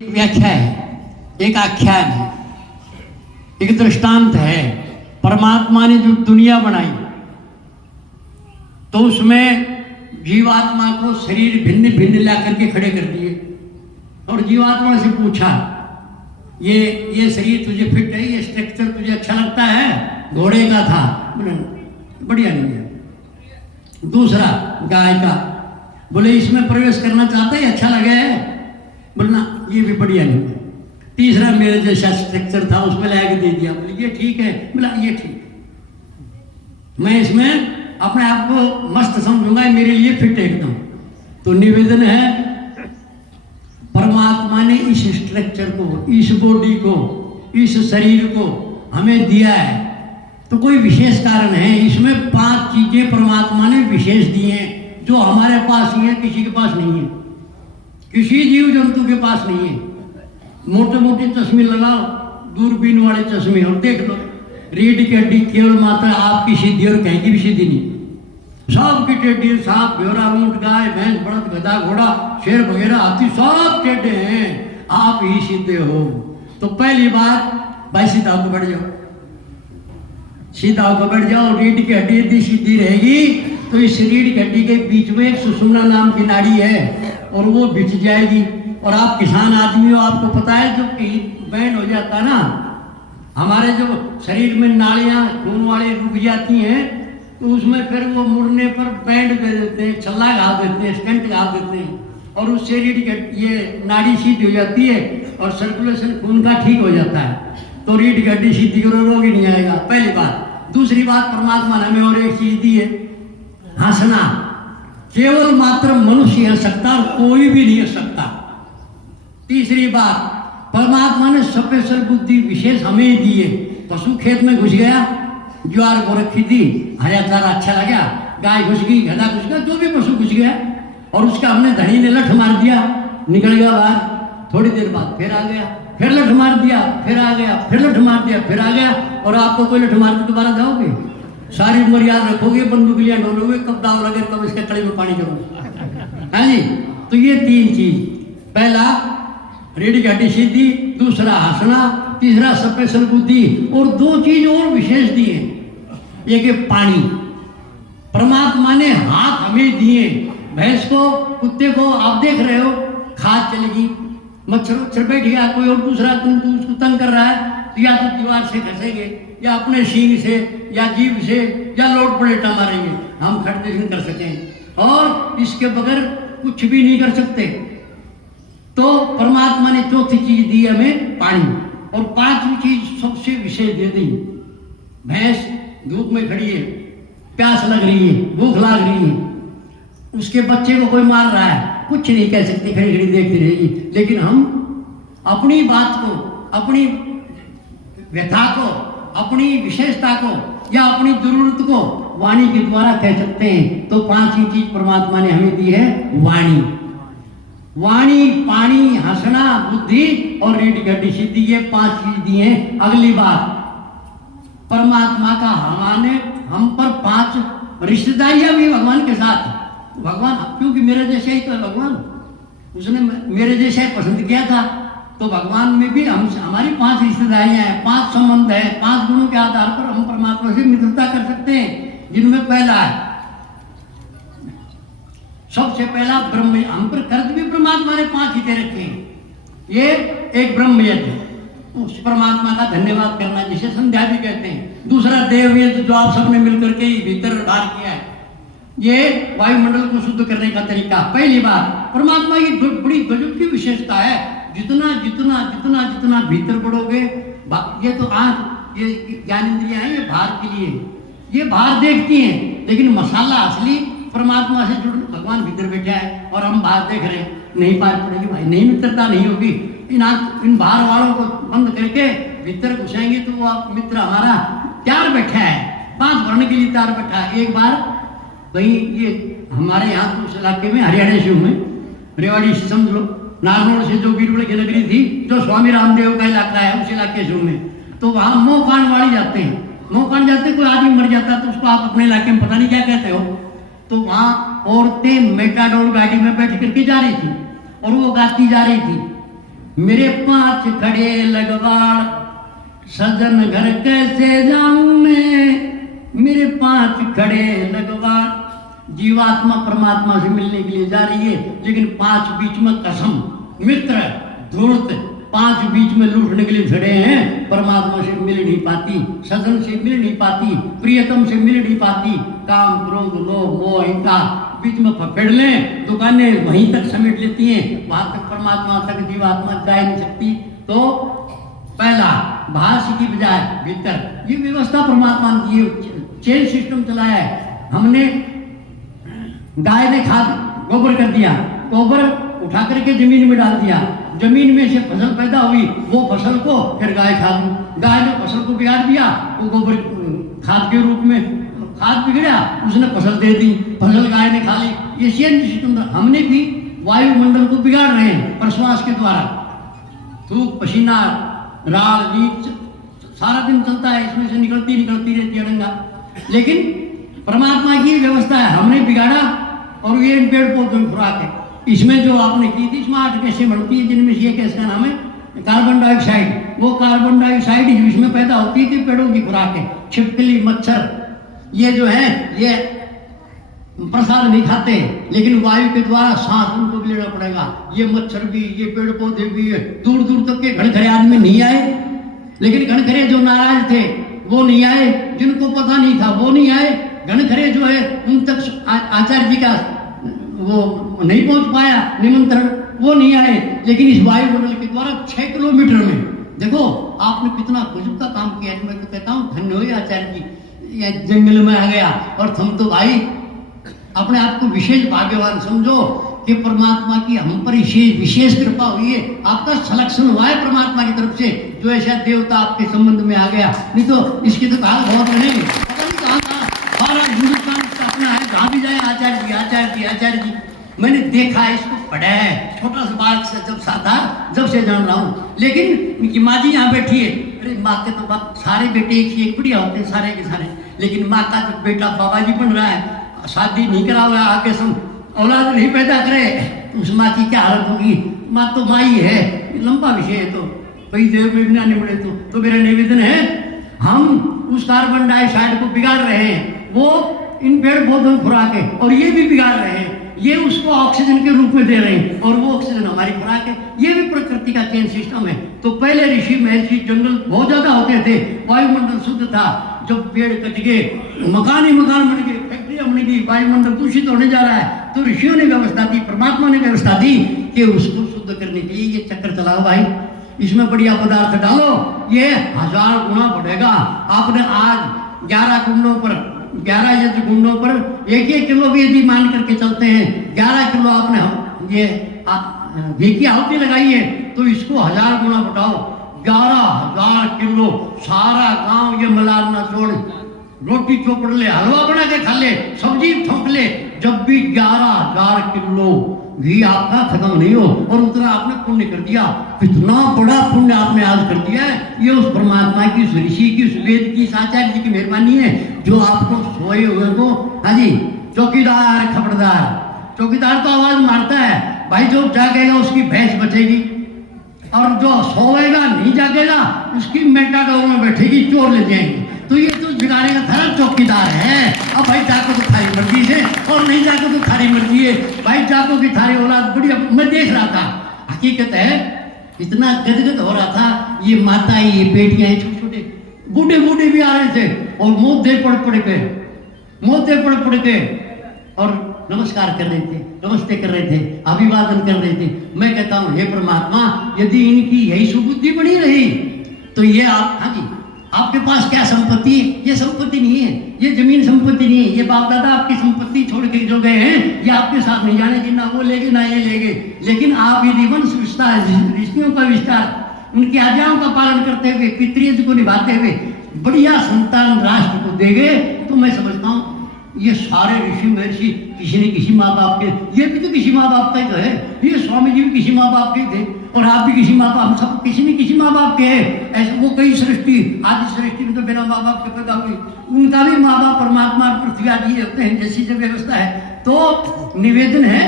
व्याख्या है, एक आख्यान है, एक दृष्टांत है। परमात्मा ने जो दुनिया बनाई तो उसमें जीवात्मा को शरीर भिन्न भिन्न ला करके खड़े कर दिए और जीवात्मा से पूछा, ये शरीर तुझे फिट है, ये स्ट्रक्चर तुझे अच्छा लगता है? घोड़े का था, बोले बढ़िया नहीं है। दूसरा गाय का, बोले इसमें प्रवेश करना चाहता है, अच्छा लगे है? बोलना ये भी बढ़िया नहीं है। तीसरा मेरे जैसा स्ट्रक्चर था, उसमें ला के दे दिया, बोले ये ठीक है। बोला ये ठीक है, मैं इसमें अपने आप को मस्त समझूंगा, मेरे लिए फिट एकदम। तो निवेदन है, परमात्मा ने इस स्ट्रक्चर को, इस बॉडी को, इस शरीर को हमें दिया है तो कोई विशेष कारण है। इसमें 5 चीजें परमात्मा ने विशेष दी हैं जो हमारे पास ही है, किसी के पास नहीं है, किसी जीव जंतु के पास नहीं है। मोटे मोटे चश्मे लगाओ, दूरबीन वाले चश्मे, और देख लो रीढ़ की हड्डी केवल मात्र आपकी सीधी और कहीं की भी सीधी नहीं, सबकी टेढ़ी। सांप, भ्योरा, ऊंट, गाय, भैंस, बड़द, गधा, घोड़ा, शेर वगैरह, हाथी सब टेढ़े हैं, आप ही सीधे हो। तो पहली बात, भाई सीधा होकर बैठ जाओ, सीधा होकर बैठ जाओ। रीढ़ की हड्डी यदि सीधी रहेगी तो इस रीढ़ की हड्डी के बीच में एक सुषुम्ना नाम की नाड़ी है और वो बिछ जाएगी। और आप किसान आदमी हो, आपको पता है, जो बैंड हो जाता है ना, हमारे जो शरीर में नाड़ियां खून वाले रुक जाती हैं तो उसमें फिर वो मुड़ने पर बैंड दे देते हैं, छल्ला घाव देते हैं, स्टेंट घाव देते हैं, और उससे रीढ़ की ये नाड़ी सीधी हो जाती है और सर्कुलेशन खून का ठीक हो जाता है। तो रीढ़ की हड्डी सीधी करो, रोग ही नहीं आएगा, पहली बात। दूसरी बात, परमात्मा ने हमें और एक चीज दी है, हंसना। केवल मात्र मनुष्य हंस सकता और कोई भी नहीं हंस सकता। तीसरी बात, परमात्मा ने स्पेशल बुद्धि विशेष हमें दी है। पशु खेत में घुस गया, ज्वार को रखी थी, हरा चारा अच्छा लगा, गाय घुस गई, गधा घुस गया, जो भी पशु घुस गया, और उसका हमने धनी ने लठ मार दिया, निकल गया बाहर। थोड़ी देर बाद फिर आ गया, फिर लठ मार दिया, फिर आ गया, फिर लठ मार दिया, फिर आ गया। और आपको कोई लठ मार के दोबारा जाओगे? सारी उम्र याद रखोगे, बंदूक लिया ढोलोगे, कब दाव लगे कब इसके कड़े में पानी करोगे। हाँ जी, तो ये 3 चीज, पहला रीढ़ की हड्डी सीधी, दूसरा हंसना, तीसरा स्पेशल बुद्धि, और 2 चीज और विशेष दी है। एक है पानी, परमात्मा ने हाथ हमें दिए। भैंस को, कुत्ते को आप देख रहे हो, खाद चलेगी, मच्छर बैठ गया, कोई और दूसरा उसको तंग कर रहा है तो या तो दीवार से घसेंगे, या अपने सींग से, या जीभ से, या लोट पलेटा मारेंगे, हम खड़े कर सकें। और इसके बगैर कुछ भी नहीं कर सकते। तो परमात्मा ने चौथी चीज दी हमें, पानी। और 5वीं चीज सबसे विशेष दे दी, भैंस धूप में खड़ी है, प्यास लग रही है, भूख लग रही है, उसके बच्चे को कोई मार रहा है, कुछ नहीं कह सकती, खड़ी खड़ी देखती रहेगी। लेकिन हम अपनी बात को, अपनी व्यथा को, अपनी विशेषता को, या अपनी जरूरत को वाणी के द्वारा कह सकते हैं। तो 5वीं चीज परमात्मा ने हमें दी है, वाणी। वाणी, पानी, हंसना, बुद्धि और रीढ़ की हड्डी सीधी, ये 5 चीज दी हैं। अगली बात, परमात्मा का हम पर 5 रिश्तेदारियां भी भगवान के साथ। भगवान, क्योंकि मेरे जैसे ही तो भगवान, उसने मेरे जैसा ही पसंद किया था, तो भगवान में भी हमारी 5 रिश्तेदारियां हैं, 5 संबंध है। 5 गुणों के आधार पर हम परमात्मा से मित्रता कर सकते हैं, जिनमें पहला है, सबसे पहला ब्रह्म। हम पर कर्ज भी परमात्मा ने 5 ही दे रखे हैं। ये एक ब्रह्म यज्ञ, उस परमात्मा का धन्यवाद करना, जिसे संध्या भी कहते हैं। दूसरा देव यज्ञ, जो आप सबने मिलकर के भीतर धार किया है, ये वायुमंडल को शुद्ध करने का तरीका। पहली बात, परमात्मा की बड़ी गजब की विशेषता है, जितना जितना जितना जितना भीतर बढ़ोगे, ये तो आज ये ज्ञानेंद्रियां हैं, ये बाहर के लिए, ये बाहर देखती हैं, लेकिन मसाला असली परमात्मा से जुड़, भगवान भीतर बैठा है और हम बाहर देख रहे हैं। नहीं पार पड़ेगी भाई, नहीं मित्रता नहीं होगी। इन बाहर वालों को बंद करके भीतर घुसेंगे तो वो मित्र हमारा तैयार बैठा है, 5 भरने के लिए तैयार बैठा है। एक बार कहीं, ये हमारे यहाँ तो उस इलाके में, हरियाणा से में, रेवाड़ी से समझ लो, नारनौल से जो बीरबल की नगरी थी, जो स्वामी रामदेव का इलाका है, उस इलाके से में, तो वहाँ मोह कांड वाली जाते हैं। मोह कांड जाते, कोई आदमी मर जाता तो उसको आप अपने इलाके में पता नहीं क्या कहते हो, तो वहाँ औरतें मेटाडोर गाड़ी में बैठ करके जा रही थी और वो गाती जा रही थी, मेरे 5 खड़े लगवाड़, सजन घर कैसे जाऊं मैं, मेरे 5 खड़े लगवाड़। जीवात्मा परमात्मा से मिलने के लिए जा रही है, लेकिन 5 बीच में कसम, मित्र, धूर्त, 5 बीच में लूटने के लिए खड़े हैं। परमात्मा से मिल नहीं पाती, सजन से मिल नहीं पाती, प्रियतम से मिल नहीं पाती। काम, क्रोध, लोभ, मोह, अहंकार बीच में पकड़ लें, दुकानें वहीं तक समेट लेती हैं, वहां तक परमात्मा तक जीवात्मा जा नहीं सकती। तो पहला बाहर की बजाय भीतर, ये व्यवस्था परमात्मा ने चेन सिस्टम चलाया है। हमने गाय ने खाद गोबर कर दिया, गोबर उठा करके जमीन में डाल दिया, जमीन में से फसल पैदा हुई, वो फसल को फिर गाय खा दी, गाय ने फसल को बिगाड़ दिया, वो गोबर खाद के रूप में खाद बिगड़ा, उसने फसल दे दी, फसल गाय ने खा ली। ये चेन सिस्टम हमने भी वायुमंडल को बिगाड़ रहे हैं प्रश्वास के द्वारा। थूक, पसीना, राल, नीच सारा दिन चलता है, इसमें से निकलती रहती है अड़ंगा। लेकिन परमात्मा की व्यवस्था है, हमने बिगाड़ा। और ये इन पेड़ पौधों की खुराक है। इसमें जो आपने की थी स्मार्ट गैसें बनती है, जिनमें से ये गैस का नाम है कार्बन डाइऑक्साइड। वो कार्बन डाइऑक्साइड इसमें पैदा होती थी, पेड़ों की खुराक है। छिपकली, मच्छर, ये जो है ये प्रसाद नहीं खाते, लेकिन वायु के द्वारा सांस उनको भी लेना पड़ेगा। ये मच्छर भी, ये पेड़ पौधे भी, दूर दूर तक के घनघरे आदमी नहीं आए, लेकिन घनघरे जो नाराज थे वो नहीं आए, जिनको पता नहीं था वो नहीं आए। घनघरे जो है उन तक आचार्य जी का वो नहीं पहुंच पाया निमंत्रण, वो नहीं आए। लेकिन इस वायुमंडल के द्वारा 6 किलोमीटर में देखो आपने कितना गजब का काम किया। मैं तो कहता हूँ धन्य हो आचार्य जी, ये जंगल में आ गया। और तुम तो भाई अपने आप को विशेष भाग्यवान समझो कि परमात्मा की हम पर विशेष कृपा हुई है। आपका सिलेक्शन हुआ है परमात्मा की तरफ से, जो ऐसा देवता आपके संबंध में आ गया। नहीं तो इसकी तो कहा बहुत बनेगी, पता नहीं कहाँ सारा हिंदुस्तान अपना है, जहाँ भी जाए आचार्य जी, आचार्य जी, आचार्य जी। मैंने देखा है, इसको पढ़ा है, छोटा सा बालक से जब सा था, जब से जान रहा हूँ। लेकिन इनकी माँ जी यहाँ बैठी है, अरे माँ के तो बाप सारे बेटे एक ही एक बढ़िया होते हैं सारे के सारे, लेकिन माँ का जो बेटा बाबा जी बन रहा है, शादी नहीं करा हुआ, आगे औलाद नहीं पैदा करे, उस माँ की क्या हालत होगी। माँ तो माँ ही है, लंबा विषय है। तो कई देव में बिना निमड़े तो मेरा निवेदन है, हम उस कार्बन डाइऑक्साइड को बिगाड़ रहे हैं, वो इन पेड़ पौधों की खुराक है, और ये भी बिगाड़ रहे हैं, ये उसको ऑक्सीजन के रूप में दे रहे हैं, और वो ऑक्सीजन हमारी खुराक है। ये भी प्रकृति का चेन सिस्टम है। तो पहले ऋषि महर्षि जंगल बहुत ज्यादा होते थे, वायुमंडल शुद्ध था। जब पेड़ कट गए, मकान ही मकान बन गए, फैक्ट्रियां बन गई, वायुमंडल दूषित होने जा रहा है, तो ऋषियों ने व्यवस्था दी, परमात्मा ने व्यवस्था दी कि उसको शुद्ध करने के लिए ये चक्कर चलाओ भाई, इसमें बढ़िया पदार्थ डालो, ये 1000 गुना बढ़ेगा। आपने आज 11 कुंडों पर 11 यज्ञ कुंडों पर 1-1 किलो भी यदि मान करके चलते हैं, 11 किलो आपने ये घी की आहुति लगाई है, तो इसको 1000 गुना बढ़ाओ, 11,000 किलो। सारा गांव ये मलार ना छोड़, रोटी चौपड़ ले, हलवा बना के खा ले, सब्जी ठोक ले, जब भी 11,000 किलो घी आपका खत्म नहीं हो, और उतना आपने पुण्य कर दिया। कितना बड़ा पुण्य आपने आज कर दिया है। ये उस परमात्मा की, उस ऋषि की, उस वेद की, आचार्य जी की मेहरबानी है, जो आपको सोए हुए को, हाँ जी, चौकीदार खबरदार, चौकीदार तो आवाज मारता है भाई, जो जागेगा उसकी भैंस बचेगी, और जो सोएगा नहीं जागेगा उसकी मेटाडोर में बैठेगी, चोर ले जाएंगे। तो ये तो बिगाड़े का थारा चौकीदार है। अब भाई जाको तो थारी मर्जी है, और नहीं जाको तो थारी मर्जी है। भाई जाको की थारी औलाद बढ़िया। मैं देख रहा था, हकीकत है, इतना गदगद हो रहा था, ये माताएं, ये बेटियां, छोटे छोटे बूढ़े बूढ़े भी आ रहे थे, और मुंह दे पड़ के और नमस्कार कर रहे थे, नमस्ते कर रहे थे, अभिवादन कर रहे थे। मैं कहता हूं हे परमात्मा, यदि इनकी यही सुबुद्धि बनी रही तो ये आप, हाँ जी, आपके पास क्या संपत्ति है? ये संपत्ति नहीं है, ये जमीन संपत्ति नहीं है, ये बाप दादा आपकी संपत्ति छोड़ के जो गए हैं, ये आपके साथ नहीं जाने की, ना वो लेगे ना ये लेगे। लेकिन आप यदि वंश विस्तार, ऋषियों का विस्तार, उनकी आज्ञाओं का पालन करते हुए, पितृयज को निभाते हुए बढ़िया संतान राष्ट्र को देंगे, तो मैं समझता हूँ ये सारे ऋषि महर्षि किसी न किसी माँ बाप के, ये भी तो किसी माँ बाप का ही तो है, ये स्वामी जी भी किसी माँ बाप के थे, और आप भी किसी माँ बाप, हम सब किसी न किसी माँ बाप के हैं। ऐसे वो कई सृष्टि, आदि सृष्टि में तो बिना माँ बाप के पैदा हुई, उनका भी माँ बाप परमात्मा पृथ्वी आदि होते हैं, जैसी जब व्यवस्था है। तो निवेदन है,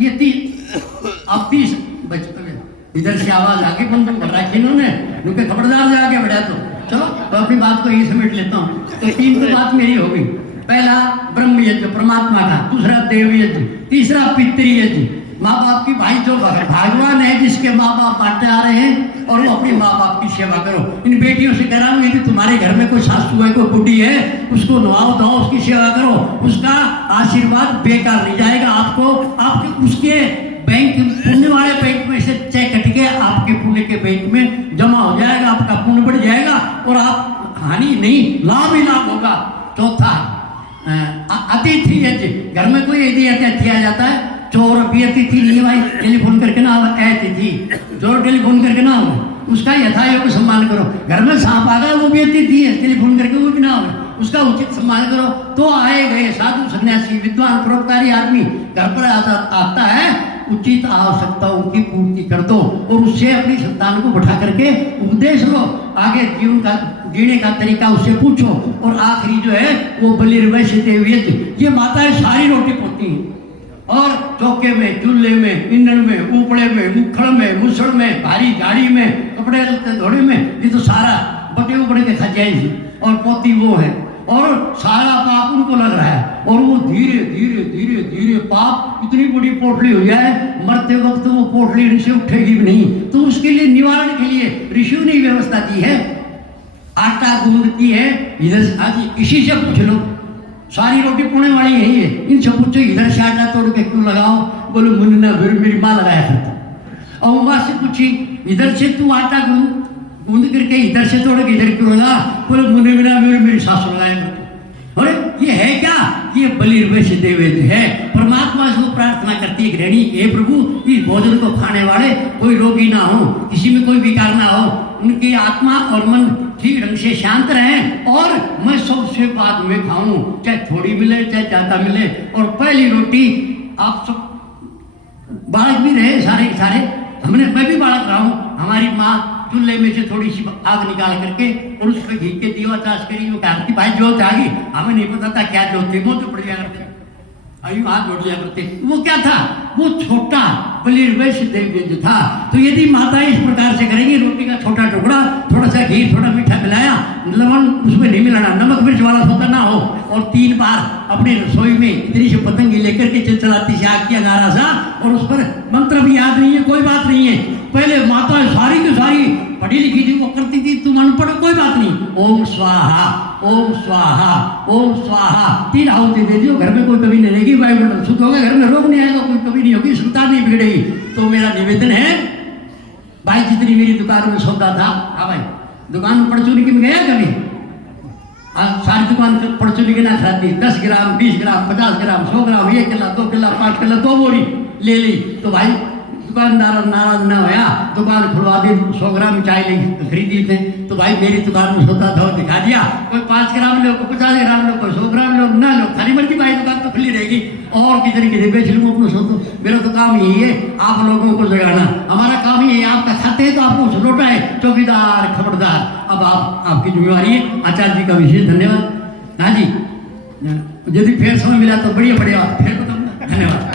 ये 30 बचपन इधर से आवाज आके बंदूक भर रखी इन्होंने, उनके खबरदार से आगे बढ़ा। तो चलो तो अपनी बात को यही समेट लेता हूँ। तो 3 तो बात मेरी हो गई। पहला ब्रह्म यज्ञ परमात्मा का, दूसरा देव यज्ञ, तीसरा पितृ यज्ञ। माँ बाप की भाई जो भगवान है जिसके माँ बाप बांटते आ रहे हैं, और वो अपनी माँ बाप की सेवा करो। इन बेटियों से कह रहा हूँ, यदि तुम्हारे घर में कोई सासू है, कोई बुढ़ी है, उसको नवाओ धोओ, उसकी सेवा करो, उसका आशीर्वाद बेकार नहीं जाएगा। आपको आपके उसके बैंक पुण्य वाले बैंक में से चेक कट के आपके पुण्य के बैंक में जमा हो जाएगा, आपका पुण्य बढ़ जाएगा और आप हानि नहीं लाभ ही लाभ होगा। चौथा अतिथि यज्ञ। घर में कोई यदि अतिथि आ जाता है, चोर भी अतिथि नहीं भाई, टेलीफोन करके ना हो, अतिथि चोर टेलीफोन करके ना हो, उसका यथायोग्य सम्मान करो। घर में सांप आ गया, वो भी अतिथि है, टेलीफोन करके वो भी ना हो, उसका उचित सम्मान करो। तो आए गए साधु सन्यासी विद्वान परोपकारी आदमी घर पर आता है, उचित आवश्यकताओं की पूर्ति कर दो और उससे अपनी संतान को बैठा करके उपदेश लो, आगे जीवन का जीने का तरीका उससे पूछो। और आखिरी जो है वो बलिर्वैश्य देवयज्ञ। ये माताएं सारी रोटी पोती हैं, और चौके में, चूल्हे में, ईंधन में, ऊपड़े में, मुखड़ में, मुसड़ में, भारी गाड़ी में, कपड़े धोड़े में, ये तो सारा बटे उपड़े के खजाई। और पोती वो है, और सारा पाप उनको लग रहा है, और वो धीरे धीरे धीरे धीरे पाप इतनी बड़ी पोटली हो जाए, मरते वक्त वो पोटली ऋषि उठेगी भी नहीं। तो उसके लिए निवारण के लिए ऋषियों ने व्यवस्था दी है, आटा गूंदती है। इधर आज इसी से पूछ लो, सारी रोटी पुणे वाली यही है, इनसे पूछो इधर से आटा तोड़ के क्यों लगाओ, बोलो मुन्ना मेरी माँ लगाया करता। और वहां से पूछी इधर से तू आटा गूंद करके इधर से तोड़ के इधर क्यों लगा, बोले मुन्ने बिना मेरी सासू लगाया करता। अरे ये है क्या, ये बलिर्वैश्य देवयज्ञ है। परमात्मा से वो प्रार्थना करती है, गृहिणी हे प्रभु इस भोजन को खाने वाले कोई रोगी ना हो, किसी में कोई विकार ना हो, उनकी आत्मा और मन ठीक ढंग से शांत रहे, और मैं सबसे बाद में खाऊं, चाहे थोड़ी मिले चाहे ज्यादा मिले। और पहली रोटी आप सब बालक भी रहे सारे सारे, मैं भी बालक रहा हूँ। हमारी माँ चूल्हे में से थोड़ी सी आग निकाल करके और उस पर घी के दीवा चाश करी, वो कहती भाई जोत आ गई। हमें नहीं पता था क्या जोत थी, वो तो पड़ जाया करते, अयो हाथ उठ जाया करते। वो क्या था, वो छोटा बलिर्वैश्य देवयज्ञ था। तो यदि माताएं इस प्रकार से करेंगी, रोटी का छोटा टुकड़ा, थोड़ा सा घी, थोड़ा मीठा मिलाया, लवण उसमें नहीं मिलाना, नमक मिर्च वाला सोता ना हो, और 3 बार अपनी रसोई में इतनी सी पतंगी लेकर के चलचलाती से आग की अंगारा सा, और उस पर मंत्र भी याद नहीं है, कोई बात नहीं है। पहले माता सारी की सारी पढ़ी लिखी थी, वो करती थी, तुम अनपढ़ कोई बात नहीं, ओम स्वाहा ओम स्वाहा ओम स्वाहा 3 आहुति दे दियो, घर में कोई कभी नहीं रहेगी, वायुमंडल शुद्ध होगा, घर में रोग नहीं आएगा, कोई कभी नहीं होगी, संतान नहीं बिगड़ेगी। तो मेरा निवेदन है भाई, जितनी मेरी दुकान में सौदा था, हाँ भाई दुकान में परचूनी की में गया कभी, सारी दुकान परचूनी की ना खाती, 10 ग्राम 20 ग्राम 50 ग्राम 100 ग्राम 1 किलो 2 किलो 5 किलो 2 बोरी ले ली। तो भाई दुकानदार नाराज न होया, दुकान खुलवा दी, 100 ग्राम चाय खरीदी थे। तो भाई मेरी दुकान में सोता था, दिखा दिया, कोई 5 ग्राम लो, कोई 50 ग्राम लो, कोई 100 ग्राम लो, ना लो, खाली मर्जी भाई दुकान तो खुली रहेगी, और किधर किधर बेच लूँ अपने सोतो। मेरा तो काम यही है, आप लोगों को जगाना, हमारा काम यही है। आपका खाते हैं तो आपको लौटा है, चौकीदार खबरदार। अब आपकी जिम्मेवारी है। आचार्य जी का विशेष धन्यवाद। हाँ जी, यदि फिर समय मिला तो बढ़िया बढ़िया फिर बताऊंगा। धन्यवाद।